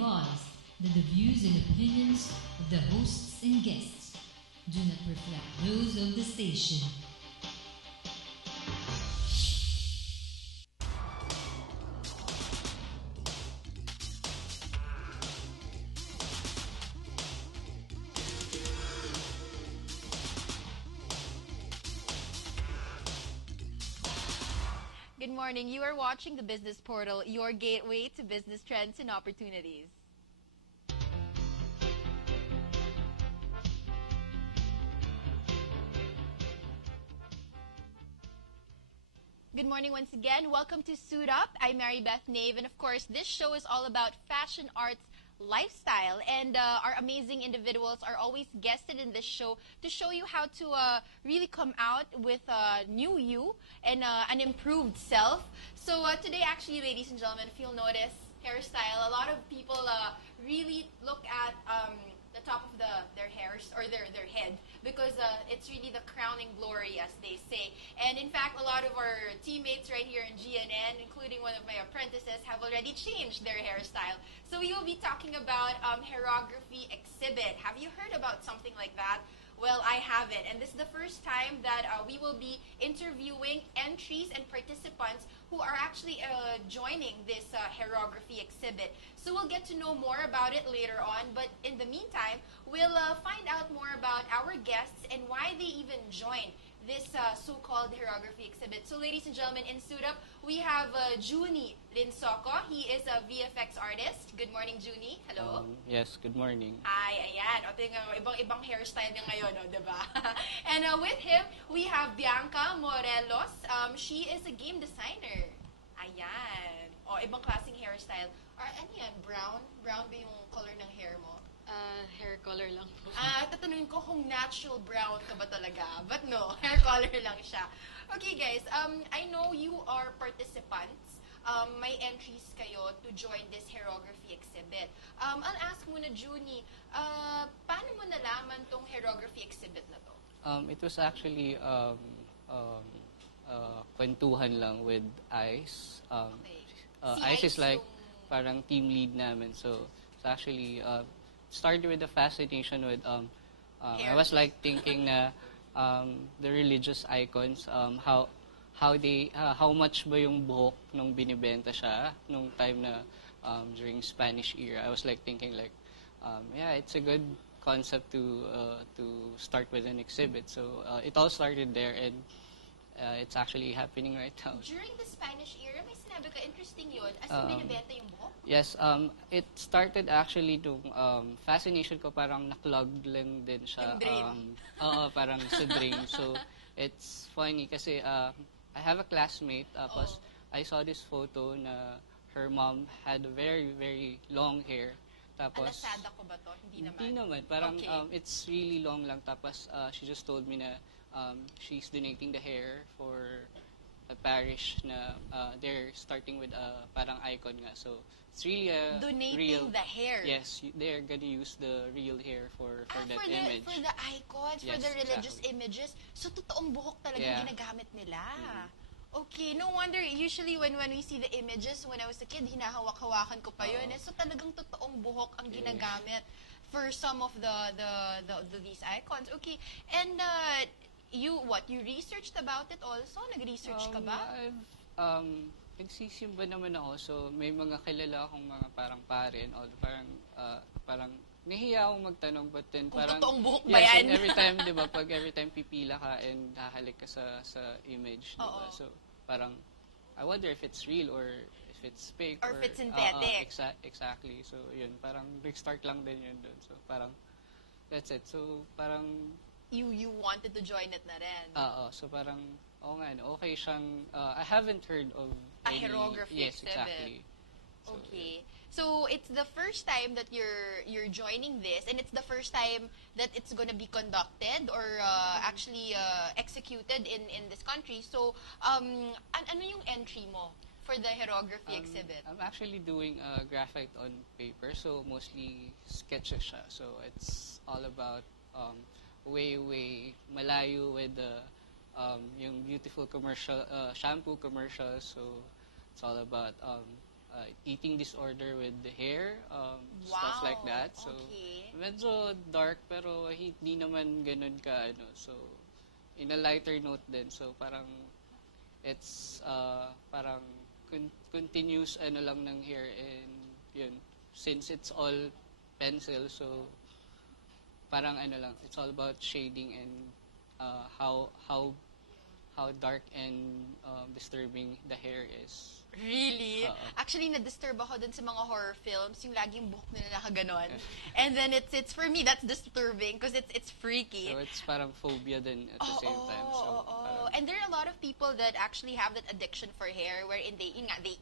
advised that the views and opinions of the hosts and guests do not reflect those of the station. Good morning. You are watching the Business Portal, your gateway to business trends and opportunities. Good morning once again. Welcome to Suit Up. I'm Mary Beth Nave, and of course, this show is all about fashion, arts, lifestyle, and our amazing individuals are always guested in this show to show you how to really come out with a new you and an improved self. So today, actually, ladies and gentlemen, if you'll notice, hairstyle, a lot of people really look at the top of their hairs or their head because it's really the crowning glory, as they say. And in fact, a lot of our teammates right here in GNN, including one of my apprentices, have already changed their hairstyle. So we will be talking about hairography exhibit. Have you heard about something like that? Well, I haven't, and this is the first time that we will be interviewing entries and participants who are actually joining this hairography exhibit. So we'll get to know more about it later on, but in the meantime, we'll find out more about our guests and why they even joined this so-called hairography exhibit. So ladies and gentlemen, in Suit Up, we have Junie Linsoco. He is a VFX artist. Good morning, Junie. Hello. Yes, good morning. Ay, ayan. O, tingnan mo, ibang hairstyle niya ngayon, o, diba? And with him, we have Bianca Morelos. She is a game designer. Ayan. O, ibang klaseng hairstyle. Ano yan? Brown? Brown ba yung color ng hair mo? Hair color lang po. Tatanungin ko kung natural brown ka ba talaga. But no, hair color lang siya. Okay guys, I know you are participants. May entries kayo to join this hairography exhibit. I'll ask muna, Junie, paano mo nalaman tong hairography exhibit na to? It was actually kwentuhan lang with Ice. Okay. Si Ice is like parang team lead namin. So it's actually started with the fascination with I was like thinking na the religious icons, how much ba yung buhok nung binibenta siya nung time na during Spanish era. I was like thinking like yeah, it's a good concept to start with an exhibit. So it all started there, and it's actually happening right now. During the Spanish era, may sinabi ka, interesting yun, as in binibenta yung buhok? Yes, it started actually to fascination ko, parang naklog lang din siya. Parang sa dream. So it's funny kasi I have a classmate, tapos I saw this photo na her mom had very, very long hair. Tapos, Alasada ko ba to? Hindi naman. Hindi naman. Parang okay. it's really long lang. Tapos she just told me na she's donating the hair for a parish na they're starting with parang icon nga. So it's really a donating real, the hair. Yes, they're gonna use the real hair for that for image. For the icons, Yes, for the religious exactly. images. So totoong buhok talaga Yeah. ginagamit nila. Okay, no wonder usually when we see the images when I was a kid, hinahawak-hawakan ko pa yun. So talagang totoong buhok ang ginagamit for some of these icons. Okay. And you researched about it also? Nag-research ka ba? Nagsisimba naman ako, so may mga kilala akong mga parang pare and all, parang nahiya akong magtanong, but then Kung parang totoong buhok ba yes, yan? and every time, di ba, every time pipila ka and hahalik ka sa image, di ba? So parang I wonder if it's real or if it's fake or if it's synthetic. Exactly. So yun, parang nag-start lang din yun doon. So parang that's it. So parang You wanted to join it na rin. so parang, okay siyang, I haven't heard of a hairography yes, exhibit. Exactly. So, okay. So it's the first time that you're joining this, and it's the first time that it's gonna be conducted or actually executed in this country. So ano yung entry mo for the hairography exhibit? I'm actually doing graphite on paper, so mostly sketches siya. So it's all about way malayo with the yung beautiful commercial shampoo commercials. So it's all about eating disorder with the hair, stuff like that. So, okay. medyo dark pero hindi naman ganun ka, ano. So, in a lighter note din. So, parang, it's, parang, continuous, ano lang ng hair and, yun, since it's all pencil, so, parang, ano lang, it's all about shading and, how dark and disturbing the hair is. Really? Actually, na-disturb ako dun sa mga horror films, yung laging buhok nila nakaganon. And then it's for me, that's disturbing because it's freaky. So it's parang phobia din at the same time. So, parang, and there are a lot of people that actually have that addiction for hair wherein they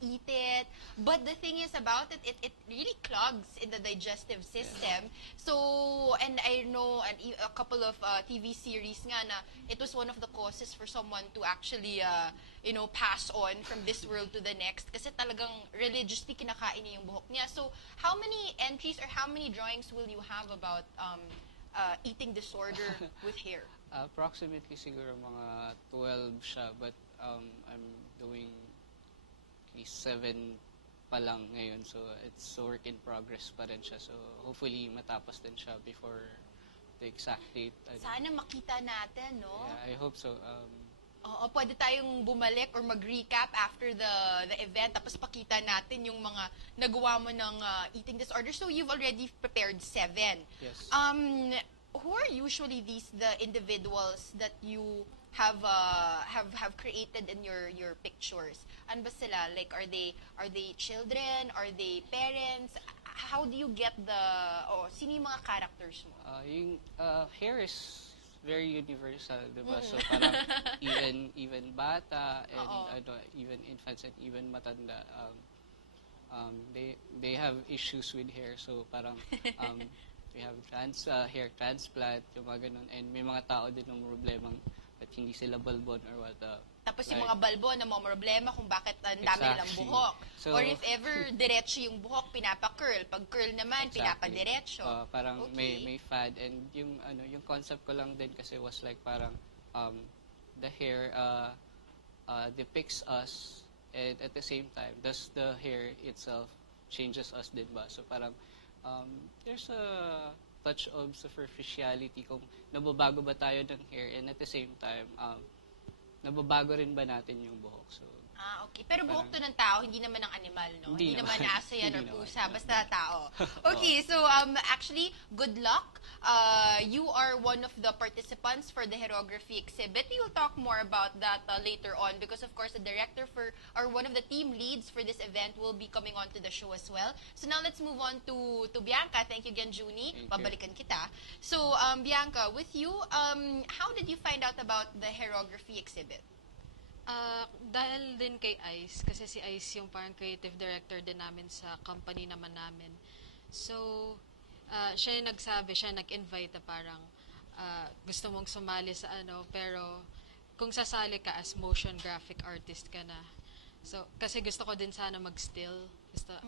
eat it. But the thing is about it really clogs in the digestive system. So, and I know a couple of TV series nga na it was one of the causes for someone to actually pass on from this world to the next kasi talagang religiously kinakain niya yung buhok niya. So, how many entries or how many drawings will you have about eating disorder with hair? Approximately siguro mga 12 siya, but I'm doing at least 7 pa lang ngayon. So, it's a work in progress pa rin siya. So, hopefully matapos din siya before the exact date. Sana makita natin, no? Yeah, I hope so. Oo, pwede tayong bumalik or mag-recap after the event tapos pakita natin yung mga nagawa mo ng eating disorder. So you've already prepared 7. Yes. Who are usually the individuals that you have created in your pictures? Ano ba sila? Like are they children? Are they parents? How do you get sino yung mga characters mo? Yung hair is very universal, diba? So parang even bata and even infants and even matanda, they have issues with hair. So parang we have hair transplant, yung mga ganun, and may mga tao din ng problemang at hindi sila balbon or what. Tapos yung mga balbo na mga problema kung bakit ang dami nilang buhok. So, or if ever diretso yung buhok, pinapa-curl. Pag curl naman, pinapa-diretso. Parang okay. may fad, and yung concept ko lang din kasi was like parang the hair depicts us, and at the same time does the hair itself changes us din ba? So parang there's a touch of superficiality kung nababago ba tayo ng hair, and at the same time nababago rin ba natin yung buhok. So, okay. Pero buhok to ng tao, hindi naman ng animal, no? Hindi naman aso yan or pusa, basta tao. Okay, so actually, good luck. You are one of the participants for the Hairography exhibit. We will talk more about that later on because, of course, the director or one of the team leads for this event will be coming on to the show as well. So now let's move on to Bianca. Thank you again, Junie. Babalikan kita. So, Bianca, with you, how did you find out about the Hairography exhibit? Dahil din kay Ice, kasi si Ice yung parang creative director din namin sa company naman namin. So, siya yung nagsabi, siya nag-invite na parang gusto mong sumali sa pero kung sasali ka as motion graphic artist ka na. So, kasi gusto ko din sana mag-still.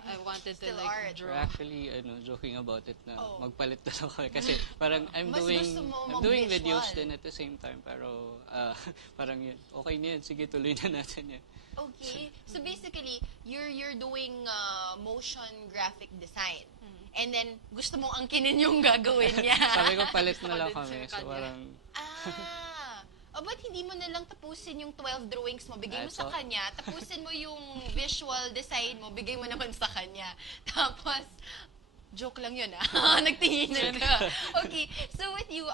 I wanted to Still like art. draw. we're actually joking about it na magpalit na ako kasi parang I'm Mas doing gusto mo videos mag-visual. din at the same time, pero parang yun, okay na yun, sige tuloy na natin yun. Okay. So basically, you're doing motion graphic design. And then, gusto mong angkinin yung gagawin niya. Sabi ko palit na lang Gusto ko kami, din sa so kanya. parang Ba't hindi mo nalang tapusin yung 12 drawings mo, bigay mo Ito. sa kanya, tapusin mo yung visual design mo, bigay mo naman sa kanya. Tapos, joke lang yun nagtingin ka. Okay, so with you,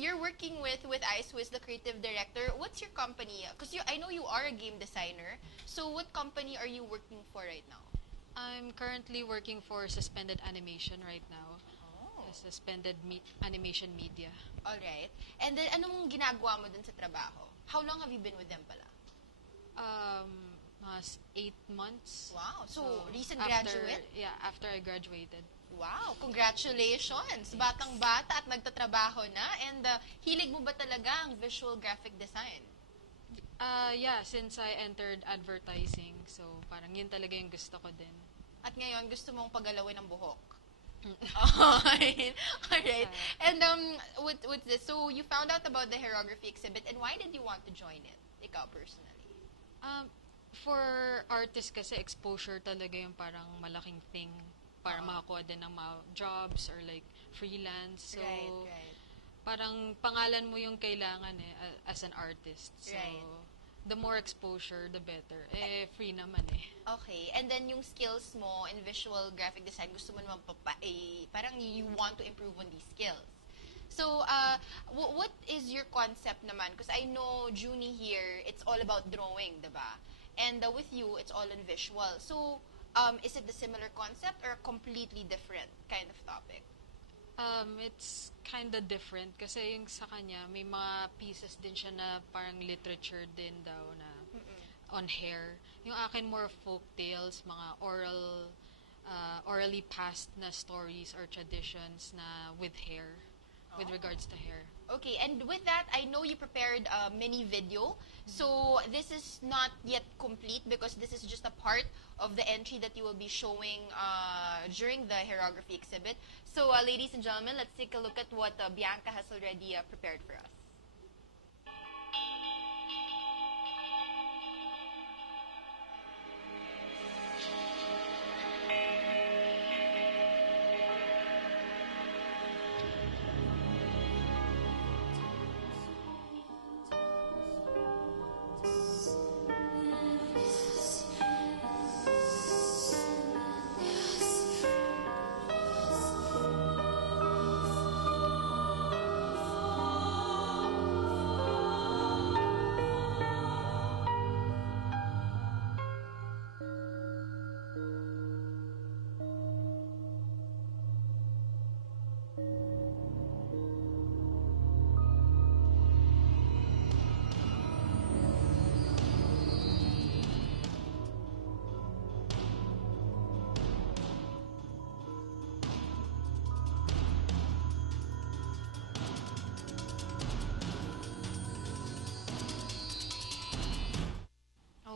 you're working with Ice, who is the creative director. What's your company? Because I know you are a game designer. So what company are you working for right now? I'm currently working for Suspended Animation right now. Suspended Animation Media. Alright. And then, anong ginagawa mo dun sa trabaho? How long have you been with them pala? Mas 8 months. Wow. So, recent after, graduate? Yeah, after I graduated. Wow. Congratulations. Batang-bata at nagtatrabaho na. And hilig mo ba talaga ang visual graphic design? Yeah, since I entered advertising, so parang yun talaga yung gusto ko din. At ngayon, gusto mong pagalawin ang buhok? Alright. And with this, so you found out about the Hairography exhibit, and why did you want to join it? Ikaw personally. For artists kasi, exposure talaga yung parang malaking thing para makakuha din ng mga jobs or like freelance. So, Right. parang pangalan mo yung kailangan as an artist. So, Right. the more exposure, the better. Free naman eh. Okay. And then yung skills mo in visual graphic design, gusto mo naman parang you want to improve on these skills. So, what is your concept naman? Because I know Junie here, it's all about drawing, diba? And with you, it's all in visual. So, is it the similar concept or a completely different kind of topic? It's kind of different kasi yung sa kanya, may mga pieces din siya na parang literature din daw na on hair. Yung akin more folk tales, mga orally passed na stories or traditions na with hair, with regards to hair. Okay, and with that, I know you prepared a mini video. So this is not yet complete because this is just a part of the entry that you will be showing during the hairography exhibit. So ladies and gentlemen, let's take a look at what Bianca has already prepared for us.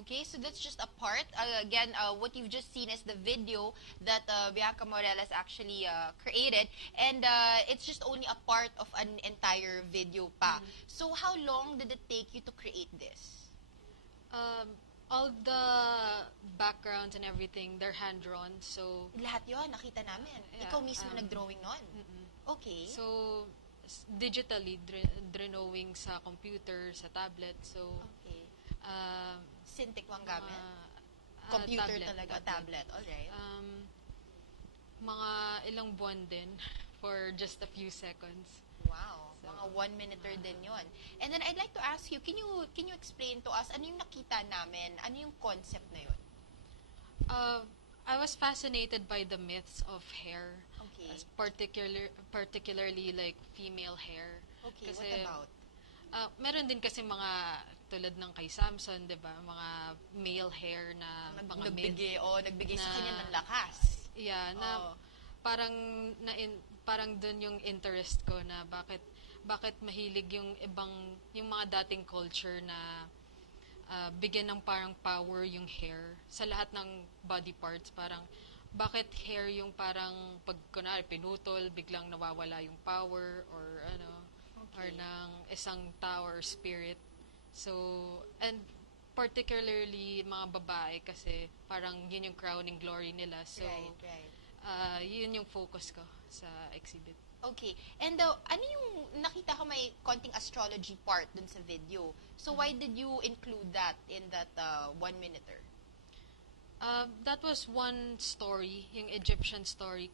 Okay, so that's just a part. Again, what you've just seen is the video that Bianca Morelas actually created. And it's just only a part of an entire video pa. So how long did it take you to create this? All the backgrounds and everything, they're hand-drawn. So, Lahat yon nakita namin. Yeah, Ikaw mismo nag-drawing nun. Okay. so digitally, drawing sa computer, sa tablet. So, Okay. Cintiq ang mga, gamit? Computer tablet, talaga, tablet. Alright. Mga ilang buwan din for just a few seconds. Wow. Mga 1-minuter din yon. And then I'd like to ask you, can you explain to us, ano yung nakita namin? Ano yung concept na yun? I was fascinated by the myths of hair. Okay. Particularly like female hair. Okay, Kasi, what about? Meron din kasi mga tulad ng kay Samson, 'di ba? Mga male hair na mga myth. Nagbigay sa na- kanya ng lakas. Yeah, Oo. na parang dun yung interest ko na bakit mahilig yung mga dating culture na bigyan ng parang power yung hair sa lahat ng body parts. Parang bakit hair yung parang pag kunwari pinutol, biglang nawawala yung power or or ng isang tao or spirit. So, and particularly mga babae kasi parang yun yung crowning glory nila. So, Right. yun yung focus ko sa exhibit. Okay. And ano yung nakita ko may konting astrology part dun sa video. So why did you include that in that 1-minuter? That was one story, yung Egyptian story,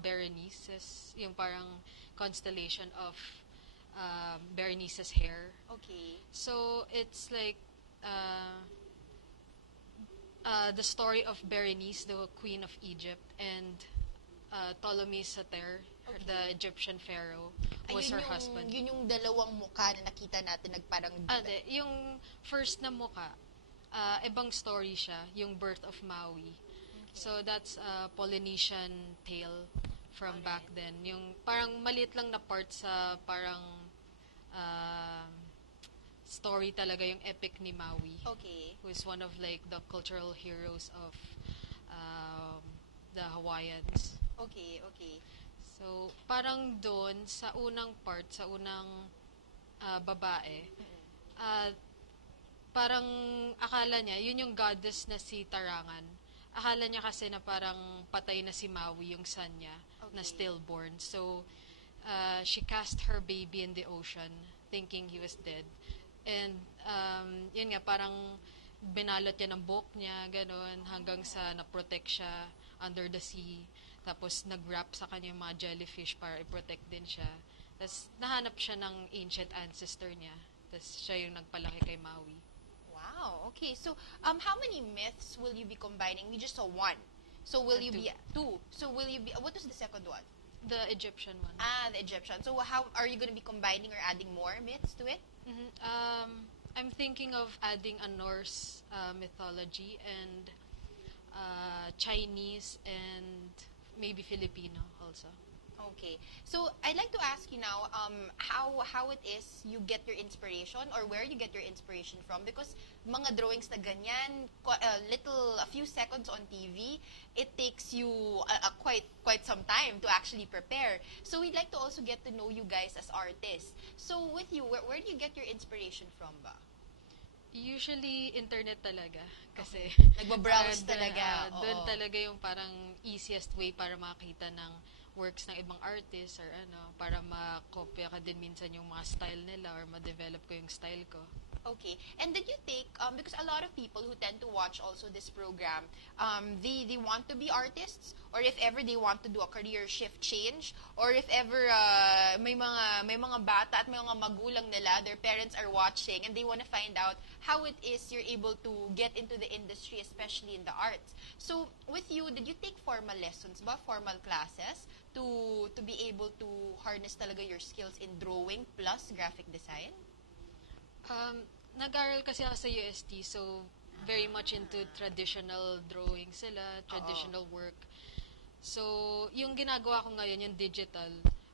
Berenice, yung parang constellation of Berenice's hair. Okay. So, it's like the story of Berenice, the queen of Egypt, and Ptolemy Soter, Okay. the Egyptian pharaoh, was her husband. Yun yung dalawang mukha na nakita natin nagparang... Yung first na mukha, ibang story siya, yung birth of Maui. So, that's a Polynesian tale from back then. Yung parang maliit lang na part sa parang story talaga, yung epic ni Maui. Okay. Who is one of like the cultural heroes of the Hawaiians. Okay. So, parang doon, sa unang part, sa unang babae, parang akala niya, yun yung goddess na si Tarangan. Akala niya kasi na parang patay na si Maui, yung son niya, na stillborn. So, she cast her baby in the ocean, thinking he was dead. And, yun nga, parang binalot niya ng buhok niya, gano'n, hanggang sa na-protect siya under the sea. Tapos, nag-wrap sa kanya yung mga jellyfish para i-protect din siya. Tapos, nahanap siya ng ancient ancestor niya. Tapos, siya yung nagpalaki kay Maui. Wow. Okay. So, how many myths will you be combining? We just saw one. So, will you Two. be two? So, will you be? What was the second one? The Egyptian one. Ah, the Egyptian. So, how are you going to be combining or adding more myths to it? I'm thinking of adding a Norse mythology and Chinese and maybe Filipino also. Okay. So, I'd like to ask you now, how it is you get your inspiration or where you get your inspiration from, because mga drawings na ganyan, a few seconds on TV, it takes you quite some time to actually prepare. So, we'd like to also get to know you guys as artists. So, with you, where do you get your inspiration from ba? Usually, internet talaga. Kasi, Nagbabrowse talaga. Doon Oo. talaga yung parang easiest way para makita ng works ng ibang artists or para makopya ka din minsan yung mga style nila or ma-develop ko yung style ko. Okay. And did you take, because a lot of people who tend to watch also this program, they want to be artists, or if ever they want to do a career shift change, or if ever may mga bata at may mga magulang nila, their parents are watching and they want to find out how it is you're able to get into the industry, especially in the arts. So, with you, did you take formal lessons ba, formal classes, to be able to harness talaga your skills in drawing plus graphic design? Nag-aral kasi ako sa UST, so very much into traditional drawing sila, traditional work. So, yung ginagawa ko ngayon, yung digital,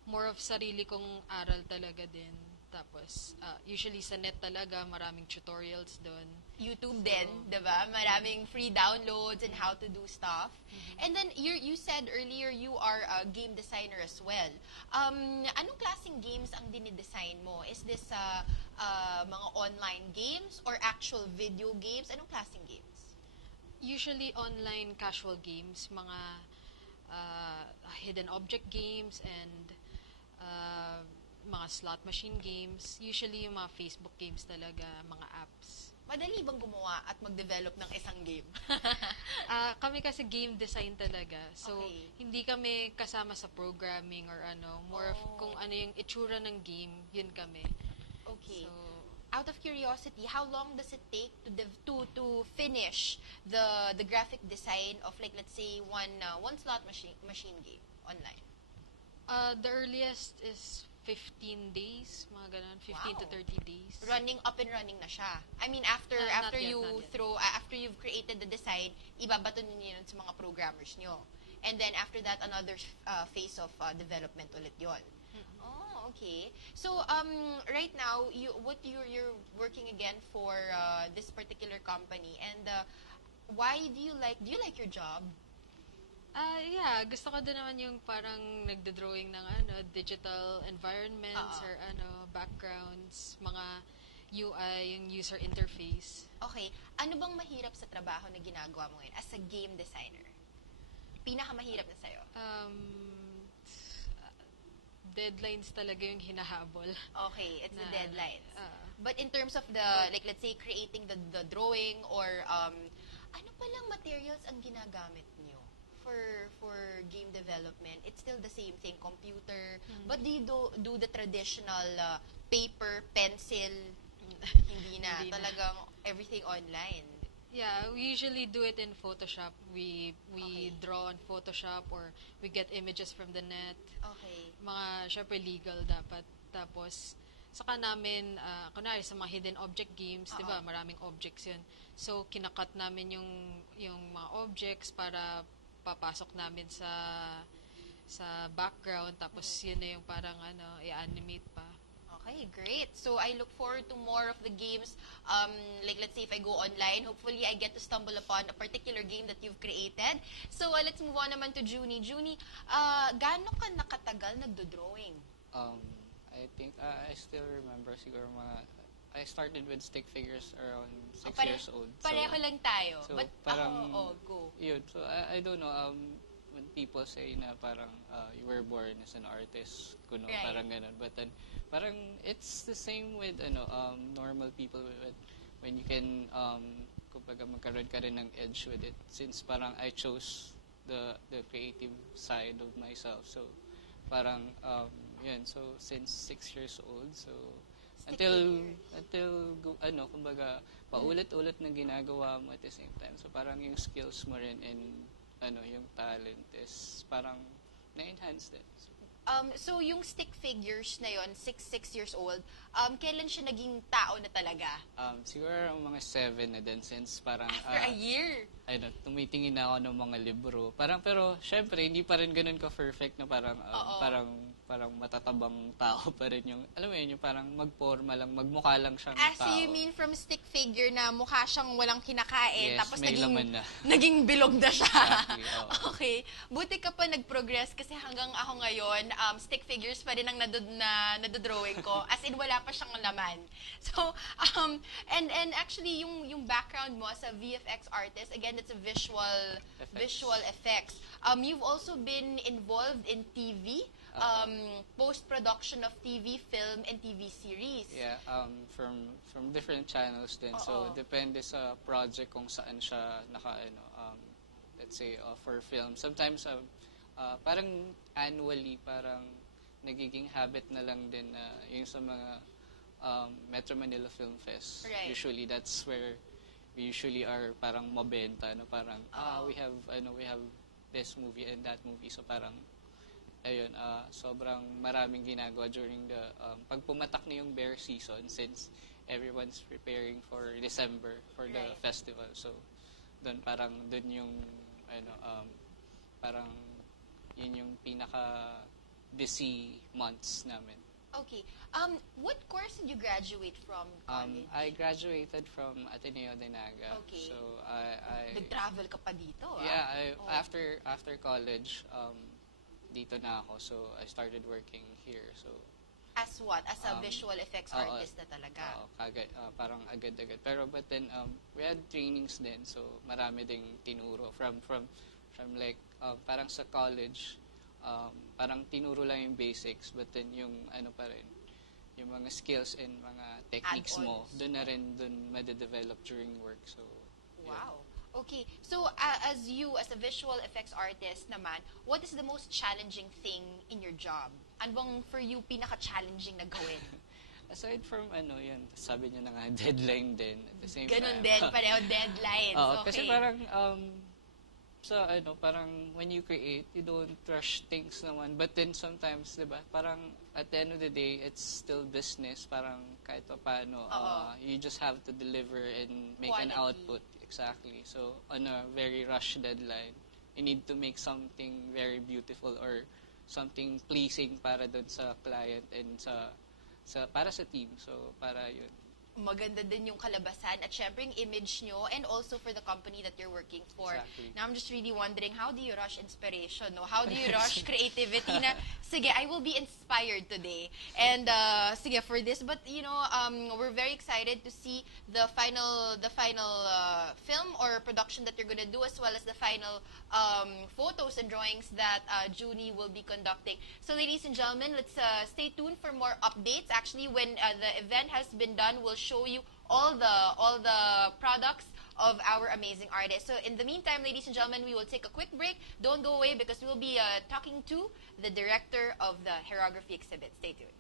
more of sarili kong aral talaga din. Tapos, usually sa net talaga, maraming tutorials doon. YouTube din, diba? Maraming free downloads and how to do stuff. And then, you said earlier you are a game designer as well. Anong klaseng games ang dinidesign mo? Is this mga online games or actual video games? Anong klaseng games? Usually online casual games, mga hidden object games and mga slot machine games. Usually yung mga Facebook games talaga, mga apps. Madali bang gumawa at mag-develop ng isang game? Kami kasi game design talaga. So, Okay. hindi kami kasama sa programming or more of kung ano yung itsura ng game, yun kami. Okay. So, Out of curiosity, how long does it take to finish the graphic design of, like, let's say one slot machine game online? the earliest is 15 days, mga ganun, 15 to Wow. 30 days. Up and running na siya. I mean, after Not after yet, you not yet. after you've created the design, ibabato niyo yun sa mga programmers nyo. And then after that, another phase of development ulit yon. Oh, okay. So right now, you're working again for this particular company, and why do you like your job? Yeah, gusto ko din naman yung parang nagdo-drawing ng digital environments or backgrounds, mga UI, yung user interface. Okay. Ano bang mahirap sa trabaho na ginagawa mo ngayon as a game designer? Pinakamahirap na sa'yo? Deadlines talaga yung hinahabol. Okay, it's the Na- deadlines. ah. But in terms of like, let's say, creating the drawing or ano palang materials ang ginagamit nyo for game development? It's still the same thing, computer. But do you do the traditional paper, pencil? Hindi na. Hindi na. Talagang everything online. Yeah, we usually do it in Photoshop. We Okay. draw in Photoshop or we get images from the net. Okay. Mga, syempre, legal dapat. Tapos, saka namin, kunwari sa mga hidden object games, di ba, maraming objects yun. So, kinakat namin yung mga objects para papasok namin sa background. Tapos, yun na yung parang, i-animate pa. Okay, great. So I look forward to more of the games. Like, let's say if I go online, hopefully I get to stumble upon a particular game that you've created. So let's move on naman to Junie. Junie, gaano ka nakatagal nagdo-drawing? I think I still remember siguro mga I started with stick figures around 6 Pare- years old. Pareho lang tayo. So, But parang, go. yun. So, I don't know, when people say na parang you were born as an artist, kuno, Right. parang ganun. But then, parang it's the same with normal people when you can, kumbaga magkaroon ka rin ng edge with it. Since parang I chose the creative side of myself. So, parang, yun. So, since 6 years old, so, Stick kumbaga, paulit-ulit na ginagawa mo at the same time. So, parang yung skills mo rin and, yung talent is parang na-enhance din. So yung stick figures na yon, 6 years old, kailan siya naging tao na talaga? Siguro ang mga 7 na din since parang After a year? tumitingin na ako ng mga libro. Pero syempre hindi pa rin ganoon ka perfect na parang parang matatabang tao pa rin yung alam mo yun yung parang magporma lang, magmukha lang siyang So tao. you mean from stick figure na mukha siyang walang kinakain, Yes, tapos may laman na. naging bilog na siya. Exactly, oo. Okay. Buti ka pa nag-progress kasi hanggang ako ngayon, stick figures pa rin ang nadodrawing ko. As in, wala pa siyang laman. So, and actually, yung background mo as a VFX artist, again, it's a visual effects. You've also been involved in TV, post-production of TV, film, and TV series. Yeah, from different channels din. So, depende sa project kung saan siya let's say, for film. Sometimes, parang annually, parang nagiging habit na lang din na yung sa mga Metro Manila Film Fest. Right. Usually, that's where we usually are parang mabenta, na parang, we have this movie and that movie. So, parang, ayun, sobrang maraming ginagawa during the pag pumatak na yung bear season since everyone's preparing for December for the Right. festival. So doon yung parang yun yung pinaka busy months namin. Okay. What course did you graduate from college? I graduated from Ateneo de Naga. Okay. So I Nag-travel ka pa dito, yeah, Oh. after college dito na ako. So, I started working here. So, As what? As a visual effects oo, artist na talaga? parang agad-agad. Pero, but then, we had trainings din. So, marami ding tinuro from like, parang sa college, parang tinuro lang yung basics. But then, yung pa rin, yung mga skills and mga techniques mo, Add-ons. doon made-develop during work. So, yun. Wow. Okay. So, as a visual effects artist naman, what is the most challenging thing in your job? Ano bang for you pinaka-challenging na gawin? Aside from yun, sabi niya na nga, deadline din at the same Ganun time. din, pareho deadlines. Oo, Okay. kasi parang, parang when you create, you don't rush things naman. But then sometimes, di ba, parang at the end of the day, it's still business. Parang kahit pa paano, you just have to deliver and make an Quality. output. Exactly. So, on a very rush deadline, you need to make something very beautiful or something pleasing para dun sa client and para sa team. So, para yun. Maganda din yung kalabasan at syempre yung image nyo and also for the company that you're working for. Exactly. Now, I'm just really wondering, how do you rush inspiration? No? How do you rush creativity na, sige, I will be inspired today. And, sige, for this, but, we're very excited to see the final film or production that you're gonna do as well as the final photos and drawings that Junie will be conducting. So, ladies and gentlemen, let's stay tuned for more updates. Actually, when the event has been done, we'll show you all the products of our amazing artists. So in the meantime, ladies and gentlemen, we will take a quick break. Don't go away because we will be talking to the director of the Herography exhibit. Stay tuned.